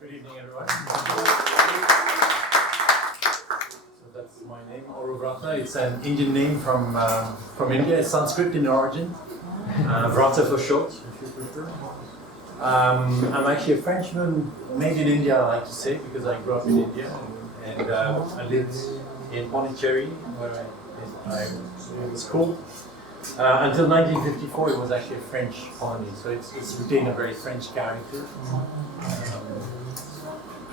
Good evening, everyone. So that's my name, Aurovrata. It's an Indian name from India. It's Sanskrit in origin. Vrata for short, if you prefer. I'm actually a Frenchman, made in India, I like to say, because I grew up in India and I lived in Monte-Carlo, where I went to school. Until 1954, it was actually a French colony, so it's retained a very French character.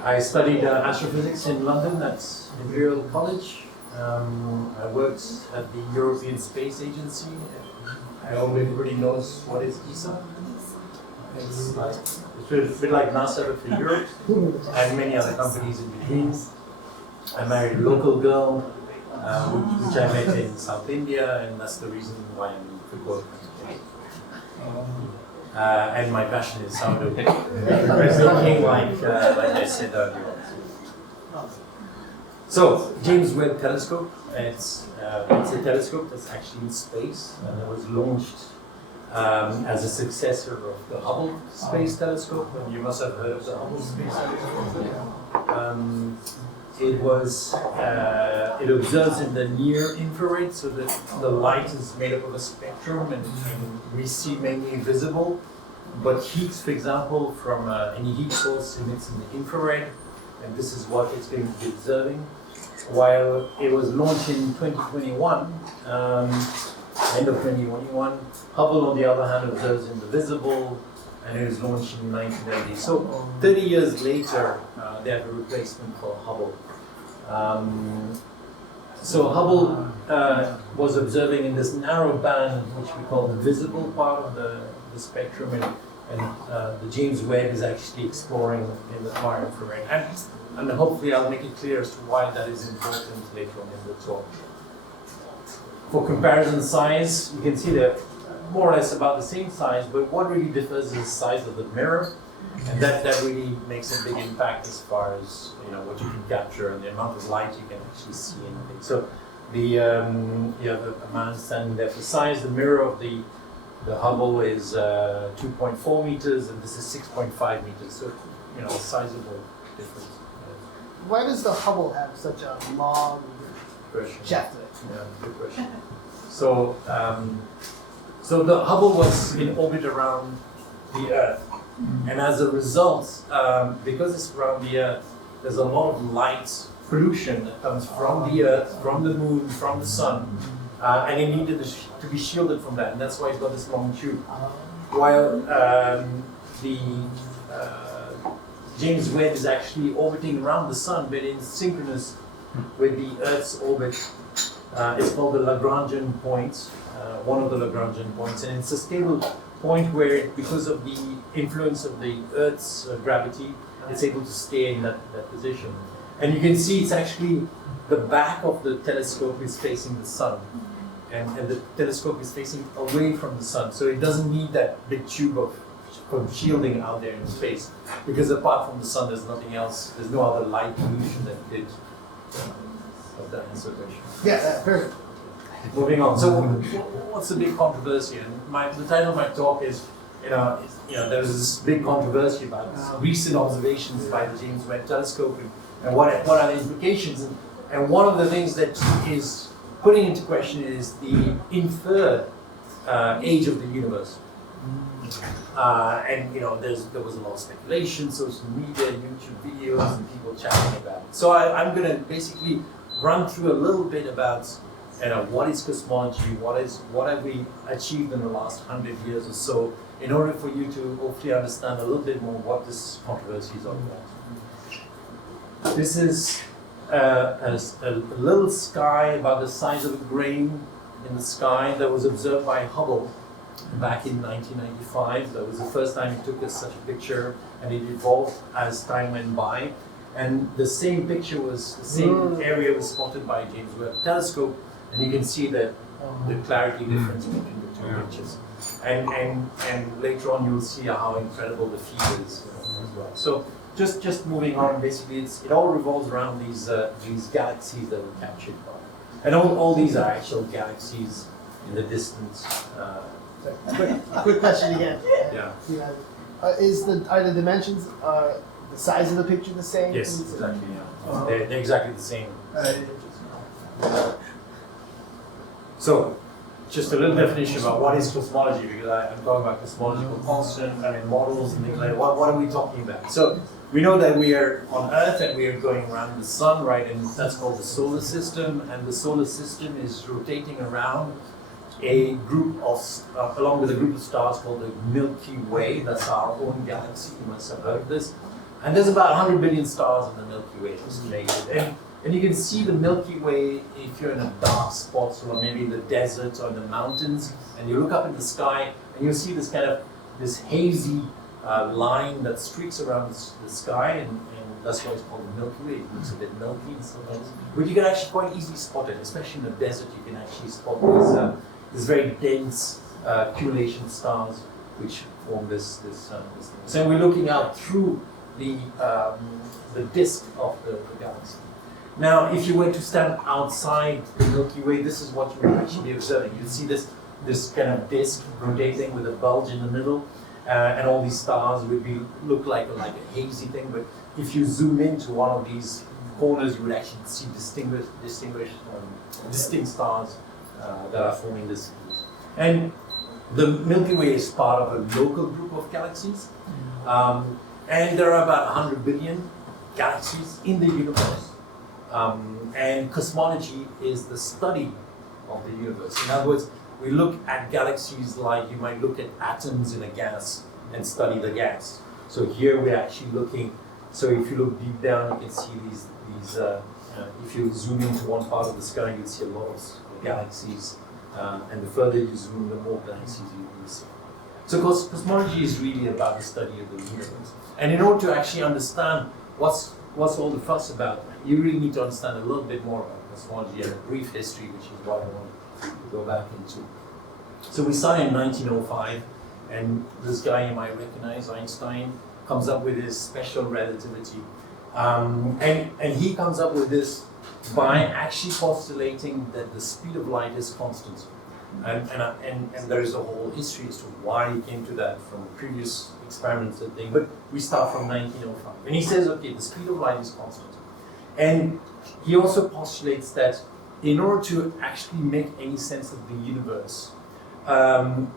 I studied astrophysics in London at Imperial College. I worked at the European Space Agency. I hope everybody knows what is ESA. It's a bit like NASA but for Europe, and many other companies in between. I married a local girl, which I met in South India, and that's the reason why I'm in Fukuoka. And my passion is sourdough. Thinking like I said earlier. So, James-Webb Telescope, it's a telescope that's actually in space, and it was launched as a successor of the Hubble Space Telescope, and you must have heard of the Hubble Space Telescope. It observes in the near infrared, so that the light is made up of a spectrum, and we see mainly visible, but heat, for example, from any heat source emits in the infrared, and this is what it's going to be observing. While it was launched in 2021, end of 2021, Hubble, on the other hand, observes in the visible, and it was launched in 1990. So 30 years later, they have a replacement for Hubble. So Hubble was observing in this narrow band, which we call the visible part of the spectrum, and the James-Webb is actually exploring in the far infrared. And hopefully I'll make it clear as to why that is important later on in the talk. For comparison size, you can see they're more or less about the same size, but what really differs is the size of the mirror, and that really makes a big impact as far as what you can capture and the amount of light you can actually see anything. So the man standing there for size, the mirror of the Hubble is 2.4 meters, and this is 6.5 meters. So a sizable difference. Why does the Hubble have such a long shaft to it? Yeah, good question. So the Hubble was in orbit around the Earth, and as a result, because it's around the Earth, there's a lot of light pollution that comes from the Earth, from the Moon, from the Sun, and it needed to be shielded from that, and that's why it's got this long tube. While the James-Webb is actually orbiting around the Sun, but in synchronous with the Earth's orbit. It's called the Lagrangian point, one of the Lagrangian points, and it's a stable point where, because of the influence of the Earth's gravity, it's able to stay in that position. And you can see it's actually the back of the telescope is facing the Sun, and the telescope is facing away from the Sun, so it doesn't need that big tube of shielding out there in space, because apart from the Sun, there's nothing else. There's no other light pollution that did. That answer the question. Yeah, perfect. Moving on. So, what's the big controversy? And the title of my talk is, there's this big controversy about recent observations by the James-Webb Telescope and what are the implications. And one of the things that is putting into question is the inferred age of the universe. And there was a lot of speculation, social media, YouTube videos, and people chatting about it. So I'm going to basically run through a little bit about what is cosmology, what have we achieved in the last 100 years or so, in order for you to hopefully understand a little bit more what this controversy is all about. This is a little sky about the size of a grain in the sky that was observed by Hubble back in 1995. That was the first time he took such a picture, and it evolved as time went by. And the same picture the same area was spotted by James-Webb Telescope, and you can see the clarity difference between the two pictures. And later on you'll see how incredible the feed is as well. So just moving on, basically it all revolves around these galaxies that were captured by. And all these are actual galaxies in the distance. Quick question again. Yeah. Are the dimensions the size of the picture the same? Yes, exactly. Yeah. They're exactly the same. So, just a little definition about what is cosmology, because I'm talking about cosmological constant, models and things like that. What are we talking about? So, we know that we are on Earth and we are going around the sun, right? And that's called the solar system. And the solar system is rotating around a group of, along with a group of stars called the Milky Way. That's our own galaxy. You must have heard of this. And there's about 100 billion stars in the Milky Way estimated. And you can see the Milky Way if you're in a dark spot, or maybe in the desert or in the mountains, and you look up in the sky and you see this kind of this hazy line that streaks around the sky, and that's why it's called the Milky Way. It looks a bit milky and stuff like this. But you can actually quite easily spot it, especially in the desert. You can actually spot these very dense accumulation stars which form this thing. So we're looking out through the disk of the galaxy. Now, if you were to stand outside the Milky Way, this is what you would actually be observing. You'd see this kind of disk rotating with a bulge in the middle, and all these stars would look like a hazy thing. But if you zoom into one of these corners, you would actually see distinct stars that are forming this. And the Milky Way is part of a local group of galaxies, and there are about 100 billion galaxies in the universe. And cosmology is the study of the universe. In other words, we look at galaxies like you might look at atoms in a gas and study the gas. So here we're actually looking, so if you look deep down, you can see these if you zoom into one part of the sky, you'll see a lot of galaxies. And the further you zoom, the more galaxies you see. So cosmology is really about the study of the universe. And in order to actually understand what's all the fuss about, you really need to understand a little bit more about cosmology and a brief history, which is what I want to go back into. So we started in 1905, and this guy you might recognize, Einstein, comes up with his special relativity. And he comes up with this by actually postulating that the speed of light is constant. And there is a whole history as to why he came to that from previous experiments and things. But we start from 1905. And he says, okay, the speed of light is constant. And he also postulates that in order to actually make any sense of the universe,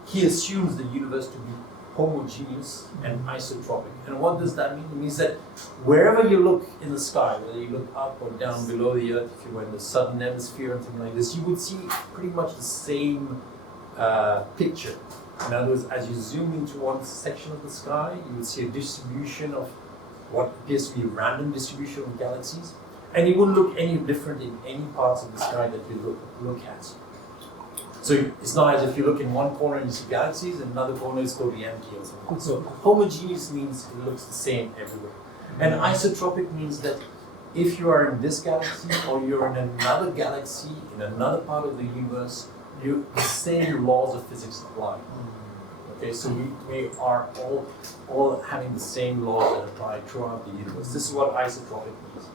he assumes the universe to be homogeneous and isotropic. And what does that mean? It means that wherever you look in the sky, whether you look up or down below the Earth, if you were in the southern hemisphere or something like this, you would see pretty much the same picture. In other words, as you zoom into one section of the sky, you would see a distribution of what appears to be a random distribution of galaxies, and it wouldn't look any different in any parts of the sky that you look at. So it's not as if you look in one corner and you see galaxies, and another corner is totally empty or something. So homogeneous means it looks the same everywhere. And isotropic means that if you are in this galaxy or you're in another galaxy, in another part of the universe, the same laws of physics apply. Okay, so we are all having the same laws that apply throughout the universe. This is what isotropic means.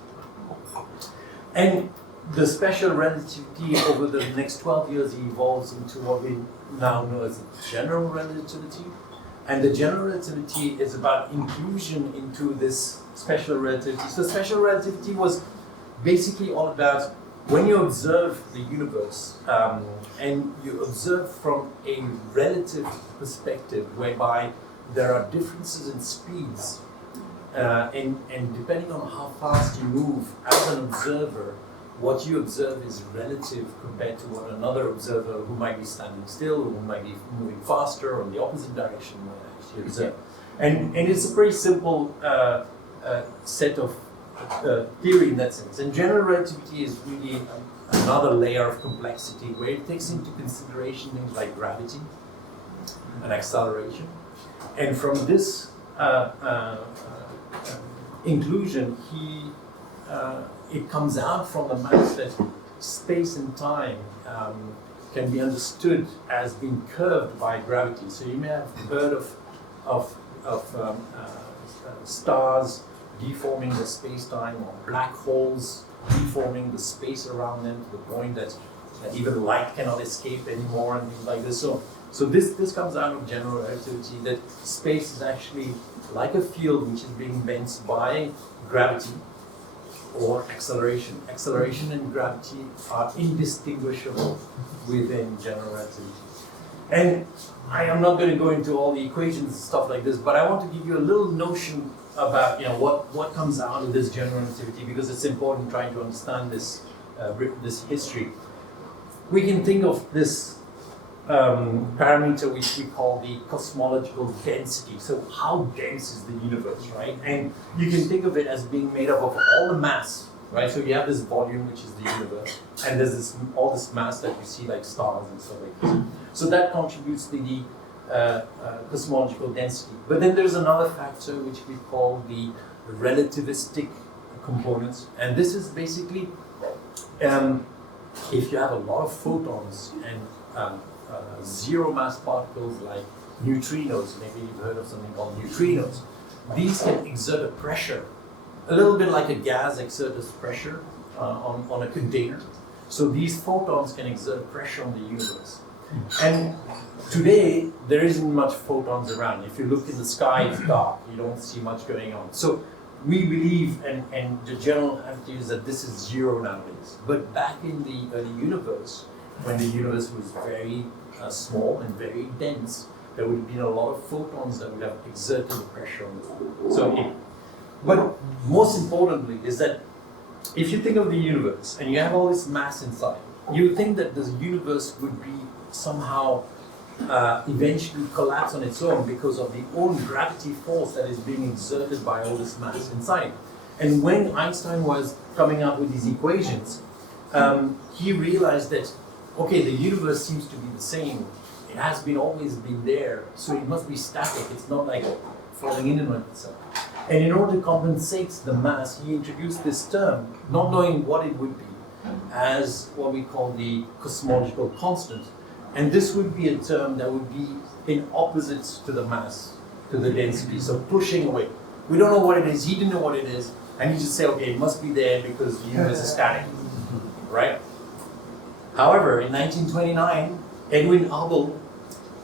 And the special relativity over the next 12 years evolves into what we now know as the general relativity. And the general relativity is about inclusion into this special relativity. So special relativity was basically all about when you observe the universe, and you observe from a relative perspective whereby there are differences in speeds, and depending on how fast you move as an observer, what you observe is relative compared to what another observer who might be standing still or who might be moving faster or in the opposite direction might actually observe. And it's a pretty simple set of theory in that sense. And general relativity is really another layer of complexity where it takes into consideration things like gravity and acceleration. And from this inclusion, it comes out from the math that space and time can be understood as being curved by gravity. So you may have heard of stars deforming the space-time, or black holes deforming the space around them to the point that even light cannot escape anymore and things like this. So So this comes out of general relativity, that space is actually like a field which is being bent by gravity or acceleration. Acceleration and gravity are indistinguishable within general relativity. And I am not going to go into all the equations and stuff like this, but I want to give you a little notion about what comes out of this general relativity, because it's important trying to understand this this history. We can think of this parameter which we call the cosmological density. So how dense is the universe, right? And you can think of it as being made up of all the mass, right? So you have this volume, which is the universe, and there's all this mass that you see, like stars and stuff like this. So that contributes to the cosmological density. But then there's another factor which we call the relativistic components, and this is basically if you have a lot of photons and zero mass particles like neutrinos, maybe you've heard of something called neutrinos, these can exert a pressure, a little bit like a gas exerts pressure on a container. So these photons can exert pressure on the universe. And today, there isn't much photons around. If you look in the sky, it's dark, you don't see much going on. So we believe, and the general attitude is that this is zero nowadays. But back in the early universe, when the universe was very small and very dense, there would have been a lot of photons that would have exerted the pressure on the but most importantly is that if you think of the universe and you have all this mass inside, you would think that the universe would be somehow eventually collapse on its own because of the own gravity force that is being exerted by all this mass inside. And when Einstein was coming up with these equations, he realized that, okay, the universe seems to be the same. It has always been there, so it must be static. It's not like falling in on itself. And in order to compensate the mass, he introduced this term, not knowing what it would be, as what we call the cosmological constant. And this would be a term that would be in opposite to the mass, to the density, so pushing away. We don't know what it is, he didn't know what it is, and he just say, okay, it must be there because the universe is static, right? However, in 1929, Edwin Hubble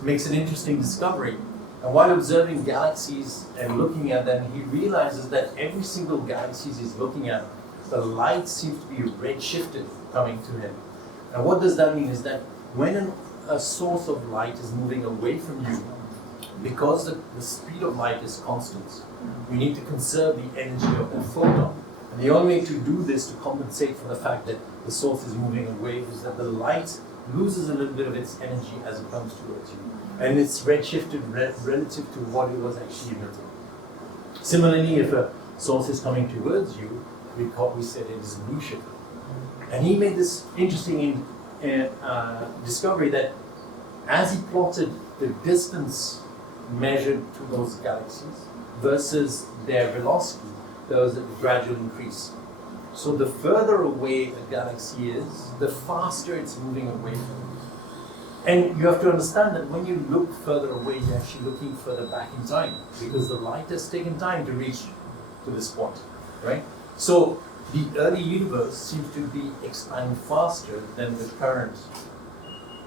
makes an interesting discovery. And while observing galaxies and looking at them, he realizes that every single galaxy he's looking at, the light seems to be redshifted coming to him. And what does that mean is that when a source of light is moving away from you, because the speed of light is constant, we need to conserve the energy of that photon. And the only way to do this, to compensate for the fact that the source is moving away, is that the light loses a little bit of its energy as it comes towards you. And it's redshifted relative to what it was actually emitting. Similarly, if a source is coming towards you, we said it is blue shifted. And he made this interesting discovery that as he plotted the distance measured to those galaxies versus their velocity, there was a gradual increase. So the further away a galaxy is, the faster it's moving away from it. And you have to understand that when you look further away, you're actually looking further back in time, because the light has taken time to reach to this point, right? So the early universe seems to be expanding faster than the current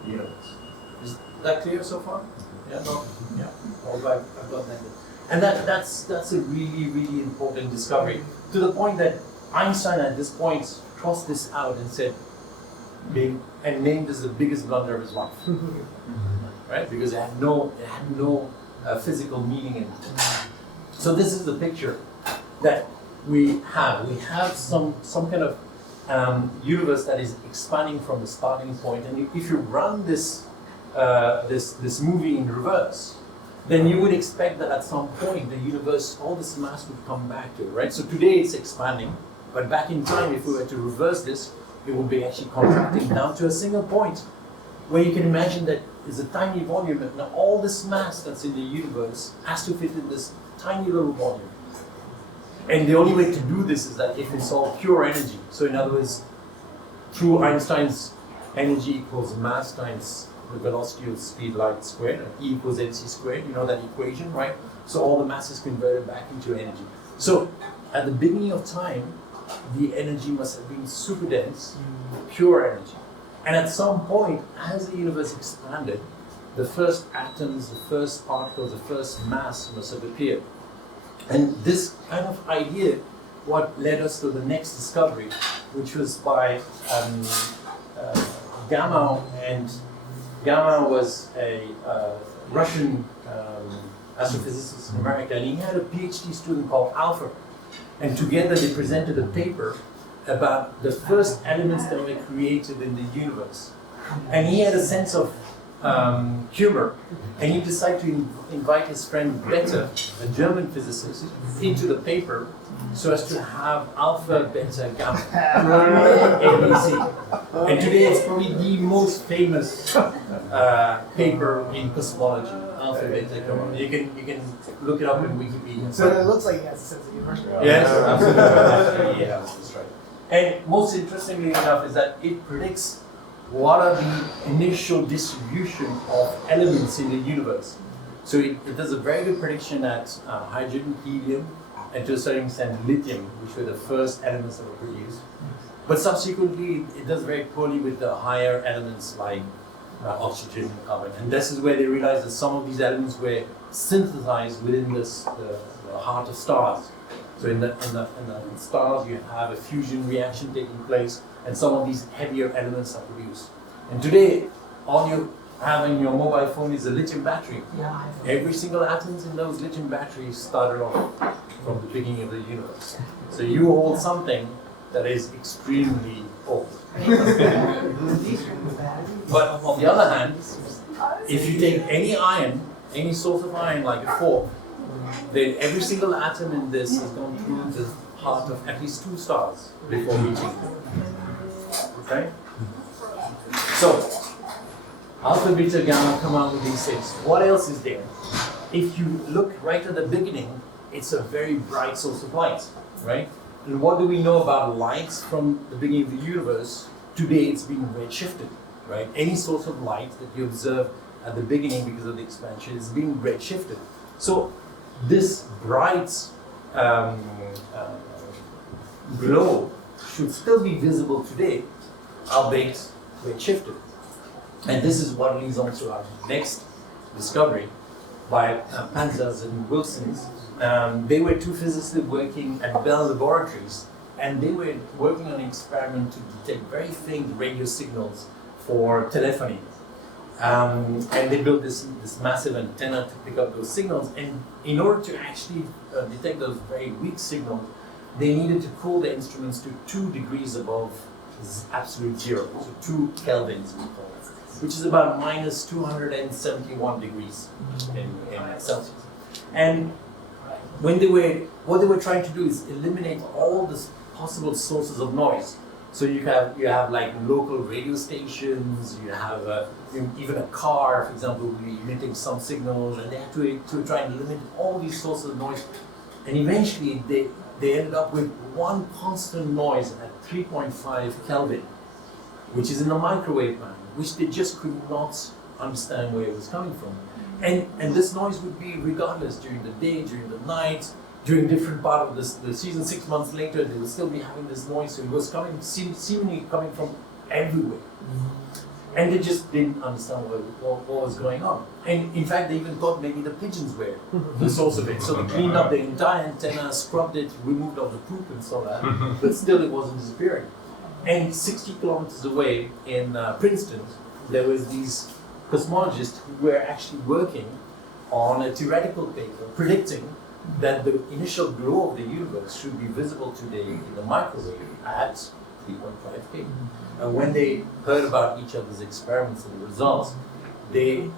universe. Is that clear so far? Yeah, no? Yeah. Although I've got that. And that's a really, really important discovery, to the point that Einstein at this point crossed this out and said, and named as the biggest blunder of his life, right? Because it had no physical meaning in it. So this is the picture that we have. We have some kind of universe that is expanding from the starting point. And if you run this movie in reverse, then you would expect that at some point the universe, all this mass would come back to it, right? So today it's expanding, but back in time, if we were to reverse this, it will be actually contracting down to a single point, where you can imagine that it's a tiny volume, and all this mass that's in the universe has to fit in this tiny little volume. And the only way to do this is that if it's all pure energy. So in other words, through Einstein's energy equals mass times the velocity of speed light squared, E equals mc squared, you know that equation, right? So all the mass is converted back into energy. So at the beginning of time, the energy must have been super dense, pure energy. And at some point, as the universe expanded, the first atoms, the first particles, the first mass must have appeared. And this kind of idea, what led us to the next discovery, which was by Gamow, and Gamow was a Russian astrophysicist in America, and he had a PhD student called Alpha, and together they presented a paper about the first elements that were created in the universe. And he had a sense of humor, and he decided to invite his friend Bethe, a German physicist, into the paper so as to have alpha, beta, gamma, ABC. And today it's probably the most famous paper in cosmology, alpha, beta, gamma. You can look it up in Wikipedia. So it looks like he has a sense of humor. Yes, absolutely. Yeah, that's right. And most interestingly enough is that it predicts what are the initial distribution of elements in the universe. So it does a very good prediction that hydrogen, helium, and to a certain extent lithium, which were the first elements that were produced. But subsequently, it does very poorly with the higher elements like oxygen and carbon. And this is where they realized that some of these elements were synthesized within the heart of stars. So in the stars, you have a fusion reaction taking place, and some of these heavier elements are produced. And today, all you have in your mobile phone is a lithium battery. Yeah. Every single atom in those lithium batteries started off from the beginning of the universe. So you hold something that is extremely old. But on the other hand, if you take any iron, any source of iron like a fork, then every single atom in this has gone through the heart of at least 2 stars before reaching it. Okay? So, alpha, beta, gamma come out with these things. What else is there? If you look right at the beginning, it's a very bright source of light, right? And what do we know about light from the beginning of the universe? Today it's being redshifted, right? Any source of light that you observe at the beginning because of the expansion is being redshifted. So this bright glow should still be visible today, albeit redshifted. And this is what leads on to our next discovery by Panzers and Wilsons. They were 2 physicists working at Bell Laboratories, and they were working on an experiment to detect very faint radio signals for telephony. And they built this massive antenna to pick up those signals, and in order to actually detect those very weak signals, they needed to cool the instruments to 2 degrees above absolute zero, so 2 kelvins we call it, which is about minus 271 degrees in Celsius. And what they were trying to do is eliminate all the possible sources of noise. So you have like local radio stations, you have even a car, for example, will be emitting some signals, and they had to try and limit all these sources of noise. And eventually they ended up with one constant noise at 3.5 Kelvin, which is in the microwave band, which they just could not understand where it was coming from. And this noise would be regardless during the day, during the night, during different part of the season. 6 months later, they would still be having this noise, so it was seemingly coming from everywhere. And they just didn't understand what was going on. And in fact, they even thought maybe the pigeons were the source of it. So they cleaned up the entire antenna, scrubbed it, removed all the poop and so that, but still it wasn't disappearing. And 60 kilometers away in Princeton, there was these cosmologists who were actually working on a theoretical paper predicting that the initial glow of the universe should be visible today in the microwave at 3.5 K. And when they heard about each other's experiments and the results, they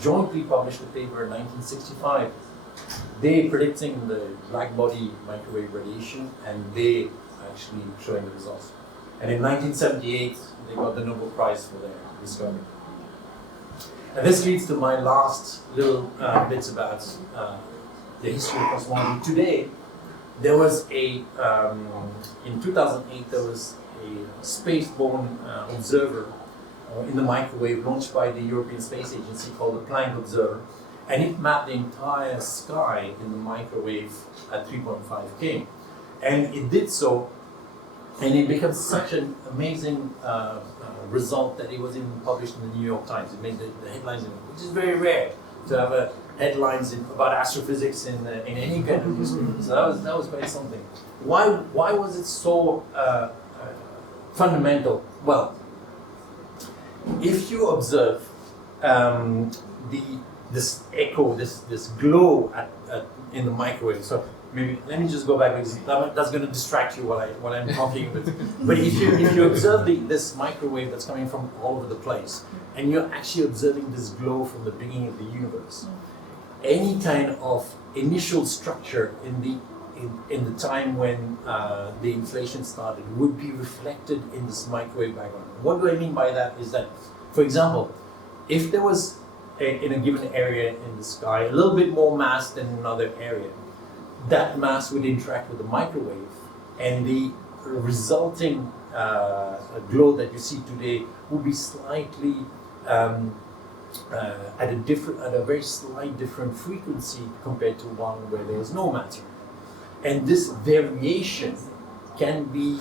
jointly published a paper in 1965. They predicting the black body microwave radiation, and they actually showing the results. And in 1978, they got the Nobel Prize for their discovery. And this leads to my last little bits about the history of cosmology. Today, there was in 2008, there was a space-borne observer in the microwave launched by the European Space Agency called the Planck Observer, and it mapped the entire sky in the microwave at 3.5 K. And it did so And it becomes such an amazing result that it was even published in the New York Times. It made the headlines, which is very rare to have headlines about astrophysics in any kind of newspaper. So that was quite something. Why was it so fundamental? Well, if you observe this echo, this glow in the microwave. So maybe let me just go back because that's going to distract you while I'm talking about. But if you observe this microwave that's coming from all over the place, and you're actually observing this glow from the beginning of the universe, any kind of initial structure in the time when the inflation started would be reflected in this microwave background. What do I mean by that is that, for example, if there was in a given area in the sky a little bit more mass than another area, that mass would interact with the microwave, and the resulting glow that you see today would be slightly at a very slight different frequency compared to one where there was no matter. And this variation can be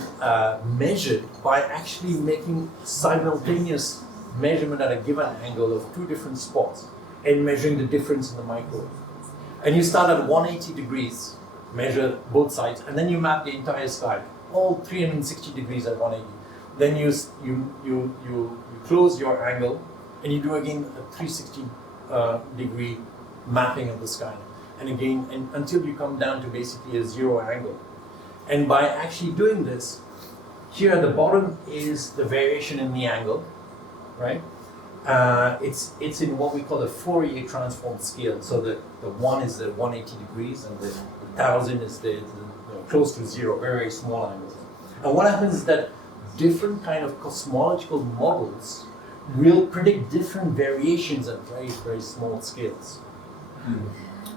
measured by actually making simultaneous measurement at a given angle of two different spots and measuring the difference in the microwave. And you start at 180 degrees, measure both sides, and then you map the entire sky, all 360 degrees at 180. Then you close your angle, and you do again a 360 degree mapping of the sky. And again, until you come down to basically a zero angle. And by actually doing this, here at the bottom is the variation in the angle, right? It's in what we call the Fourier transform scale. So the 1 is the 180 degrees, and the 1000 is the close to zero, very, very small angles. And what happens is that different kind of cosmological models will predict different variations at very, very small scales.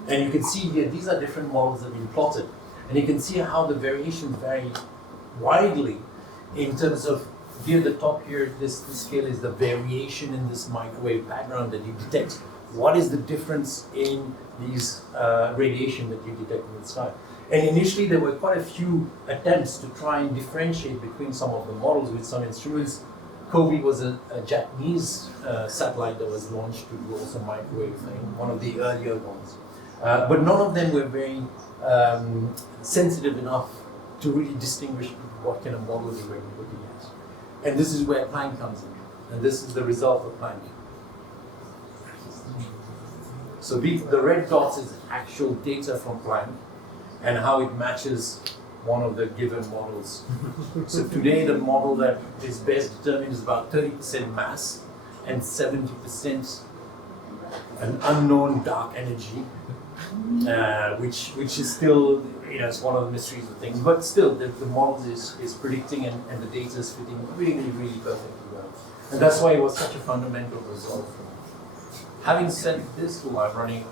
And you can see here, these are different models that have been plotted. And you can see how the variations vary widely in terms of, here at the top here, this scale is the variation in this microwave background that you detect. What is the difference in these radiation that you detect in the sky? And initially there were quite a few attempts to try and differentiate between some of the models with some instruments. COBE was a Japanese satellite that was launched to do also microwave thing, one of the earlier ones. But none of them were very sensitive enough to really distinguish what kind of model they were looking at. And this is where Planck comes in. And this is the result of Planck. So the red dots is actual data from Planck and how it matches one of the given models. So today the model that is best determined is about 30% mass and 70% an unknown dark energy, which is still, it's one of the mysteries of things. But still, the model is predicting and the data is fitting really, really perfectly well. And that's why it was such a fundamental result. Having said this, I'm running.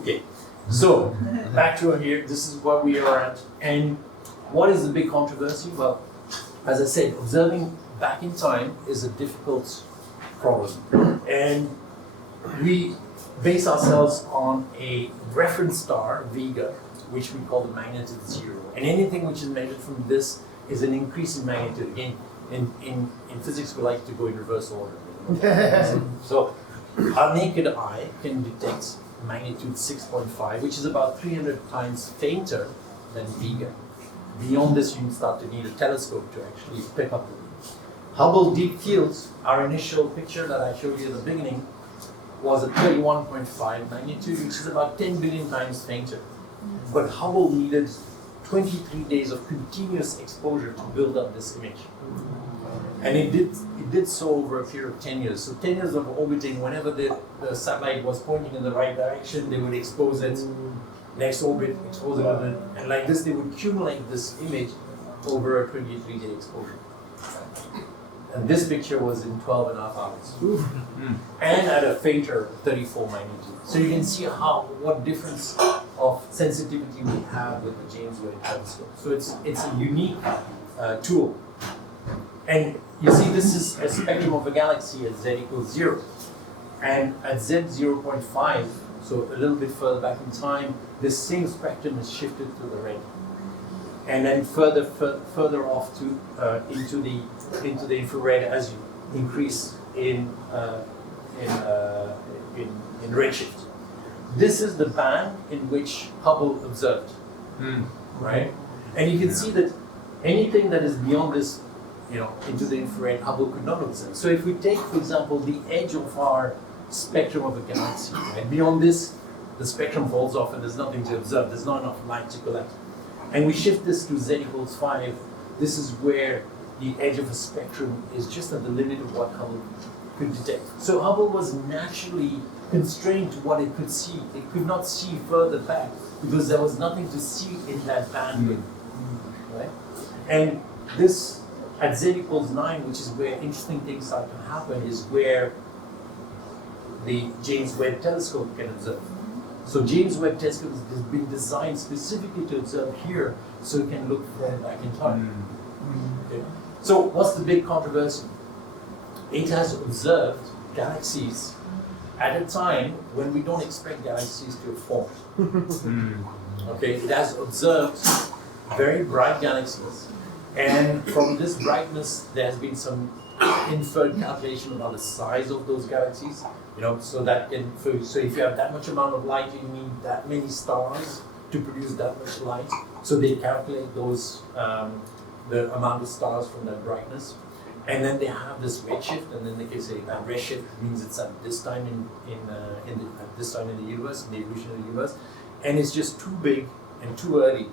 Okay. So, back to here, this is what we are at. And what is the big controversy? Well, as I said, observing back in time is a difficult problem. And we base ourselves on a reference star, Vega, which we call the magnitude 0. And anything which is measured from this is an increase in magnitude. Again, in physics, we like to go in reverse order. So, our naked eye can detect magnitude 6.5, which is about 300 times fainter than Vega. Beyond this, you start to need a telescope to actually pick up the Hubble deep fields. Our initial picture that I showed you at the beginning was a 31.5 magnitude, which is about 10 billion times fainter. But Hubble needed 23 days of continuous exposure to build up this image. And it did so over a period of 10 years. So 10 years of orbiting, whenever the satellite was pointing in the right direction, they would expose it. Next orbit, expose it, and like this, they would accumulate this image over a 23-day exposure. And this picture was in 12 and a half hours. And at a fainter 34 magnitude. So you can see what difference of sensitivity we have with the James-Webb telescope. So it's a unique tool. And you see, this is a spectrum of a galaxy at z equals 0. And at z 0.5, so a little bit further back in time, this same spectrum is shifted to the red. and then further off to into the infrared as you increase in redshift. This is the band in which Hubble observed, right? And you can see that anything that is beyond this, into the infrared, Hubble could not observe. So if we take, for example, the edge of our spectrum of a galaxy, right? Beyond this, the spectrum falls off and there's nothing to observe. There's not enough light to collect. And we shift this to z = 5. This is where the edge of a spectrum is just at the limit of what Hubble could detect. So Hubble was naturally constrained to what it could see. It could not see further back because there was nothing to see in that bandwidth, right? And this at z = 9, which is where interesting things start to happen, is where the James-Webb telescope can observe. So James-Webb telescope has been designed specifically to observe here, so it can look further back in time. Okay. So what's the big controversy? It has observed galaxies at a time when we don't expect galaxies to have formed. Okay, it has observed very bright galaxies, and from this brightness, there has been some inferred calculation about the size of those galaxies. So that so if you have that much amount of light, you need that many stars to produce that much light. So they calculate those the amount of stars from that brightness, and then they have this redshift, and then they can say that redshift means it's at this time at this time in the universe, in the evolution of the universe, and it's just too big and too early,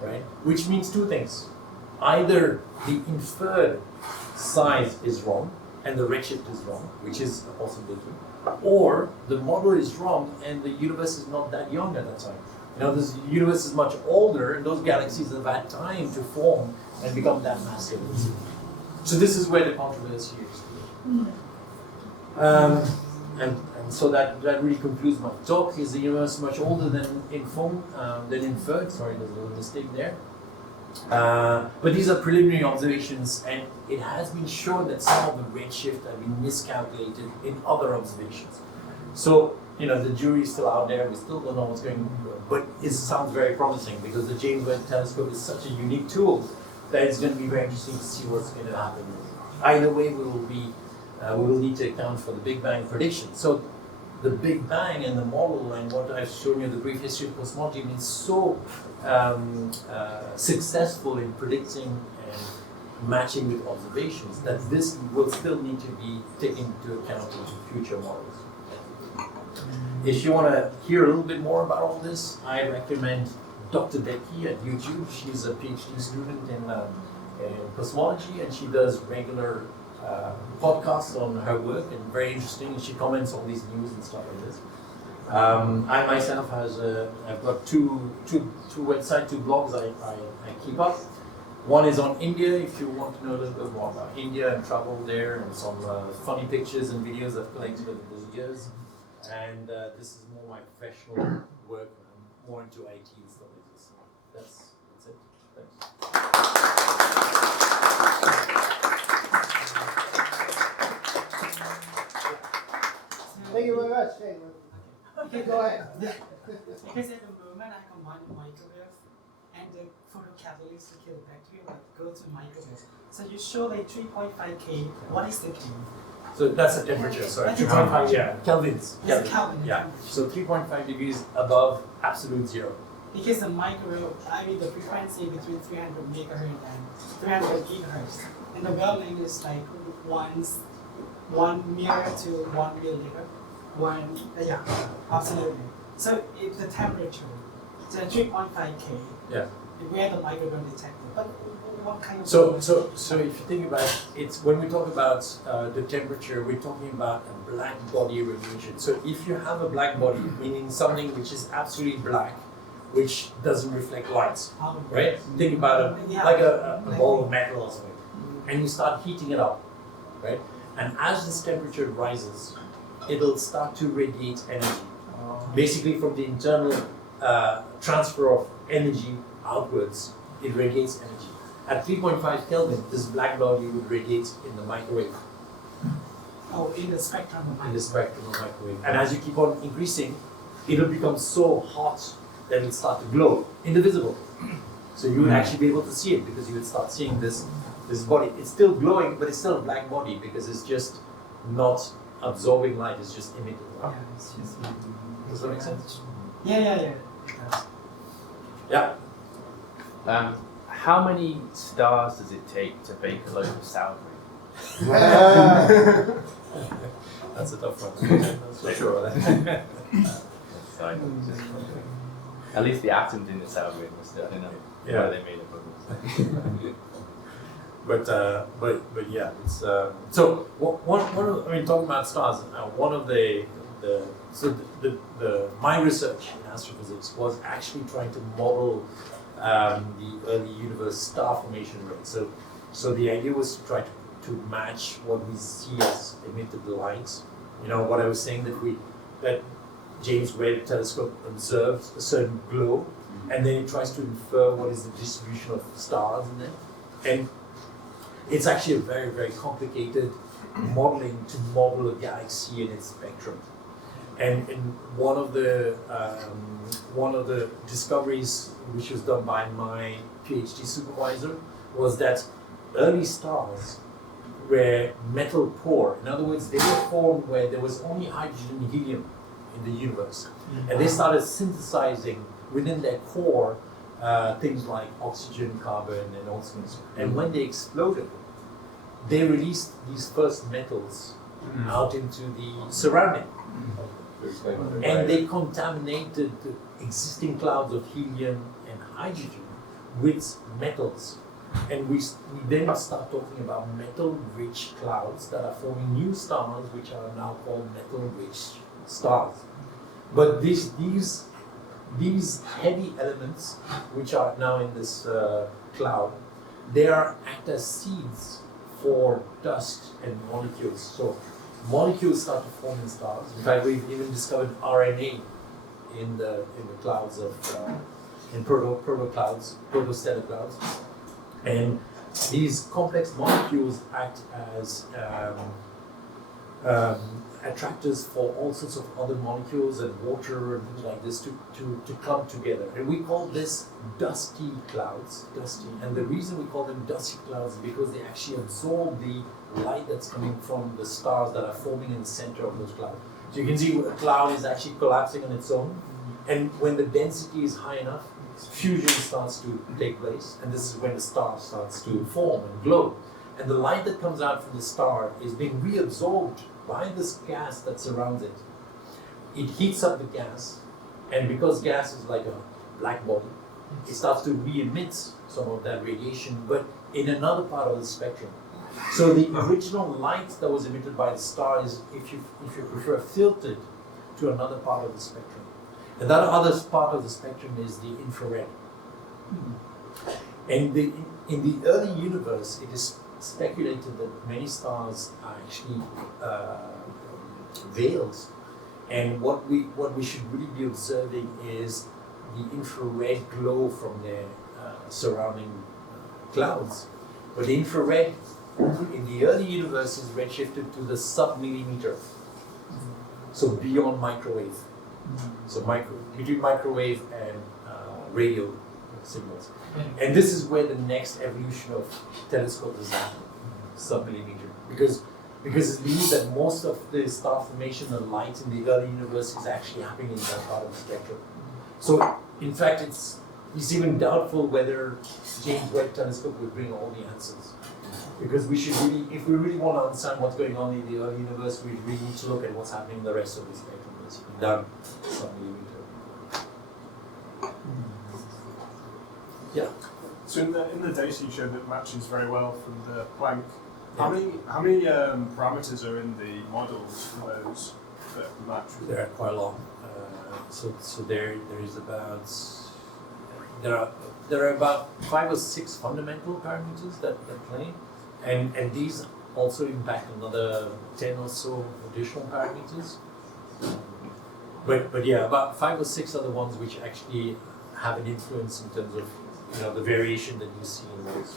right? Which means two things: either the inferred size is wrong and the redshift is wrong, which is a possibility, or the model is wrong and the universe is not that young at that time. This universe is much older, and those galaxies have had time to form and become that massive. So this is where the controversy is. And so that really concludes my talk. Is the universe much older than inferred? Sorry, there's a little mistake there. But these are preliminary observations, and it has been shown that some of the redshift have been miscalculated in other observations. So, the jury is still out there. We still don't know what's going on, but it sounds very promising because the James-Webb telescope is such a unique tool that it's going to be very interesting to see what's going to happen. Either way, we will need to account for the Big Bang prediction. So, the Big Bang and the model and what I've shown you, the brief history of cosmology, have been so successful in predicting and matching with observations that this will still need to be taken into account in future models. If you want to hear a little bit more about all this, I recommend Dr. Becky at YouTube. She's a PhD student in cosmology, and she does regular podcasts on her work, and very interesting. She comments on these news and stuff like this. I myself I've got two websites, two blogs I keep up. One is on India, if you want to know a little bit more about India and travel there, and some funny pictures and videos I've collected over those years. And this is more my professional work. I'm more into IT and stuff like this. So that's it. Thanks. Thank you very much. Okay, go ahead. Because at the moment I combine microwave and the photocatalyst to kill bacteria, but go to microwave. So you show like 3.5 K. What is the K? So that's the temperature, sorry. That's the 3.5, yeah. Kelvins. It's Kelvin. Yeah. So 3.5 degrees above absolute zero. Because the microwave, the frequency between 300 megahertz and 300 gigahertz. And the wavelength is like 1 meter to 1 millimeter. Absolutely. So if the temperature, the 3.5 K, yeah, where the microwave detector, but what kind of? So if you think about it, it's when we talk about the temperature, we're talking about a black body radiation. So if you have a black body, meaning something which is absolutely black, which doesn't reflect light, right? Think about it like a ball of metal or something, and you start heating it up, right? And as this temperature rises, it'll start to radiate energy. Basically, from the internal transfer of energy outwards, it radiates energy. At 3.5 Kelvin, this black body would radiate in the microwave. Oh, in the spectrum of microwave. In the spectrum of microwave. And as you keep on increasing, it'll become so hot that it'll start to glow in the visible. So you would actually be able to see it because you would start seeing this body. It's still glowing, but it's still a black body because it's just not absorbing light, it's just emitting light. Yeah, it's just. Does that make sense? Yeah. Yeah. How many stars does it take to bake a loaf of sour cream? That's a tough one. That's for sure. At least the atoms in the sour cream are still, Yeah. where they made it bubbles. But yeah, it's so one of, I mean, talking about stars. One of the my research in astrophysics was actually trying to model the early universe star formation rate. So the idea was to try to match what we see as emitted light. You know what I was saying, that James-Webb telescope observed a certain glow, and then it tries to infer what is the distribution of stars in it. And it's actually a very, very complicated modeling to model a galaxy and its spectrum. And one of the discoveries which was done by my PhD supervisor was that early stars were metal poor. In other words, they were formed where there was only hydrogen and helium in the universe. And they started synthesizing within their core things like oxygen, carbon, and all sorts. And when they exploded, they released these first metals out into the surrounding. And they contaminated the existing clouds of helium and hydrogen with metals. And we then start talking about metal-rich clouds that are forming new stars, which are now called metal-rich stars. But these heavy elements, which are now in this cloud, they act as seeds for dust and molecules. So molecules start to form in stars. In fact, we've even discovered RNA in the clouds of in proto clouds, protostellar clouds, and these complex molecules act as attractors for all sorts of other molecules and water and things like this to come together. And we call this dusty clouds, And the reason we call them dusty clouds is because they actually absorb the light that's coming from the stars that are forming in the center of those clouds. So you can see a cloud is actually collapsing on its own. And when the density is high enough, fusion starts to take place. And this is when the star starts to form and glow. And the light that comes out from the star is being reabsorbed by this gas that surrounds it. It heats up the gas, and because gas is like a black body, it starts to re-emit some of that radiation, but in another part of the spectrum. So the original light that was emitted by the star is, if you prefer, filtered to another part of the spectrum. And that other part of the spectrum is the infrared. And in the early universe, it is speculated that many stars are actually veils, and what we should really be observing is the infrared glow from their surrounding clouds. But the infrared in the early universe is redshifted to the sub-millimeter, so beyond microwave. So between microwave and radio signals. And this is where the next evolution of telescopes is happening, sub-millimeter, because it's believed that most of the star formation and light in the early universe is actually happening in that part of the spectrum. So in fact, it's even doubtful whether James-Webb telescope will bring all the answers, because we should really, if we really want to understand what's going on in the early universe, we really need to look at what's happening in the rest of the spectrum, basically down sub-millimeter. Yeah. So in the data you showed that matches very well from the Planck. How many parameters are in the models for those that match? There are quite a lot. So there is about there are about 5 or 6 fundamental parameters that play, and these also impact another 10 or so additional parameters. But yeah, about 5 or 6 are the ones which actually have an influence in terms of the variation that you see in those.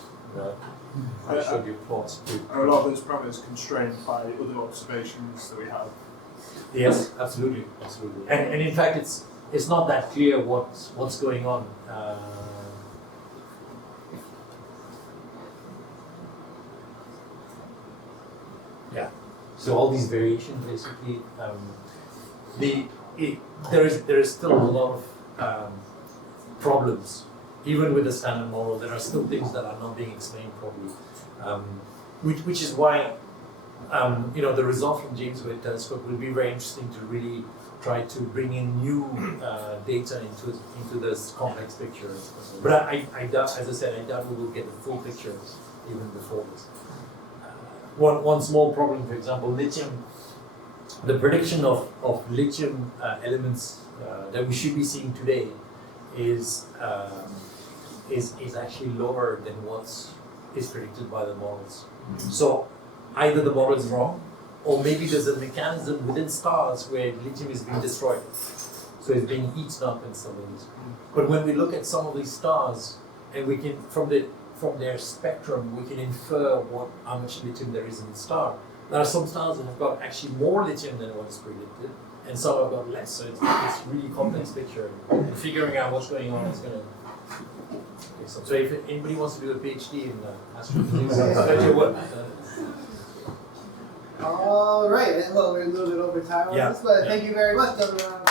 I showed you plots too. Are a lot of those parameters constrained by other observations that we have? Yes, absolutely. And in fact, it's not that clear what's going on. So all these variations basically, there is still a lot of problems. Even with the standard model, there are still things that are not being explained properly, which is why the result from James-Webb Telescope will be very interesting to really try to bring in new data into this complex picture. But I doubt, as I said, I doubt we will get the full picture even before this. One small problem, for example, lithium. The prediction of lithium elements that we should be seeing today is actually lower than what is predicted by the models. So either the model is wrong, or maybe there's a mechanism within stars where lithium is being destroyed. So it's being eaten up in some ways. But when we look at some of these stars, and we can, from their spectrum, we can infer how much lithium there is in the star. There are some stars that have got actually more lithium than what is predicted, and some have got less. So it's a really complex picture. And figuring out what's going on is going to. So if anybody wants to do a PhD in astrophysics, that's your work. All right. Well, we're a little bit over time on this, but thank you very much, everyone.